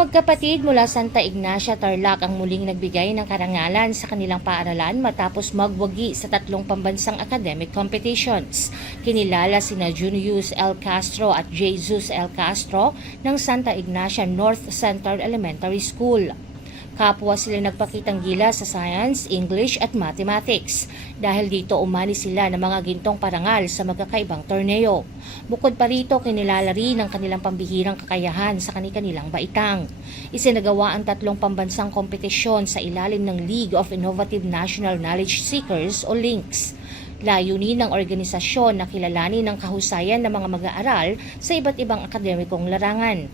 Magkapatid mula Santa Ignacia, Tarlac ang muling nagbigay ng karangalan sa kanilang paaralan matapos magwagi sa 3 pambansang academic competitions. Kinilala sina Junius L. Castro at Jesus L. Castro ng Santa Ignacia North Central Elementary School. Kapwa sila nagpakitang gila sa science, English at mathematics. Dahil dito umani sila ng mga gintong parangal sa magkakaibang torneo. Bukod pa rito, kinilala rin ang kanilang pambihirang kakayahan sa kanilang baitang. Isinagawa ang 3 pambansang kompetisyon sa ilalim ng League of Innovative National Knowledge Seekers o LINKS. Layunin ng organisasyon na kilalanin ng kahusayan ng mga mag-aaral sa iba't ibang akademikong larangan.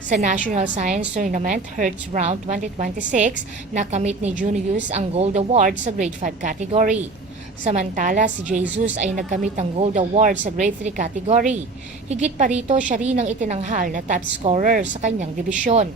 Sa National Science Tournament Hertz Round 2026, nakamit ni Junius ang Gold Award sa Grade 5 category. Samantala, si Jesus ay nagkamit ng Gold Award sa Grade 3 category. Higit pa rito, siya rin ang itinanghal na top scorer sa kanyang dibisyon.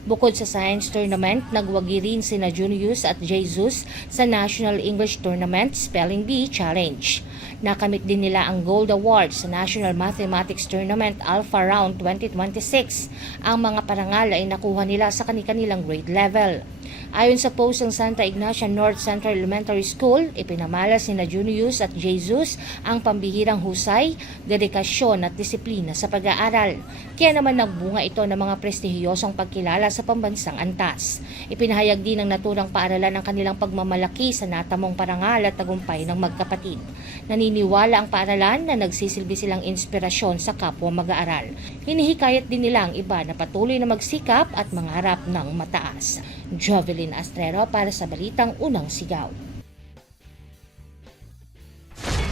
Bukod sa Science Tournament, nagwagi rin sina Junius at Jesus sa National English Tournament Spelling Bee Challenge. Nakamit din nila ang Gold Award sa National Mathematics Tournament Alpha Round 2026. Ang mga parangal ay nakuha nila sa kanilang grade level. Ayon sa post ng Santa Ignacia North Central Elementary School, ipinamalas sina Junius at Jesus ang pambihirang husay, dedikasyon at disiplina sa pag-aaral. Kaya naman nagbunga ito ng mga prestihiyosong pagkilala sa pambansang antas. Ipinahayag din ng naturang paaralan ang kanilang pagmamalaki sa natamong parangal at tagumpay ng magkapatid. Naniniwala ang paaralan na nagsisilbi silang inspirasyon sa kapwa mag-aaral. Hinihikayat din nila ang iba na patuloy na magsikap at mangarap ng mataas. Jovelyn Astrero para sa Balitang Unang Sigaw.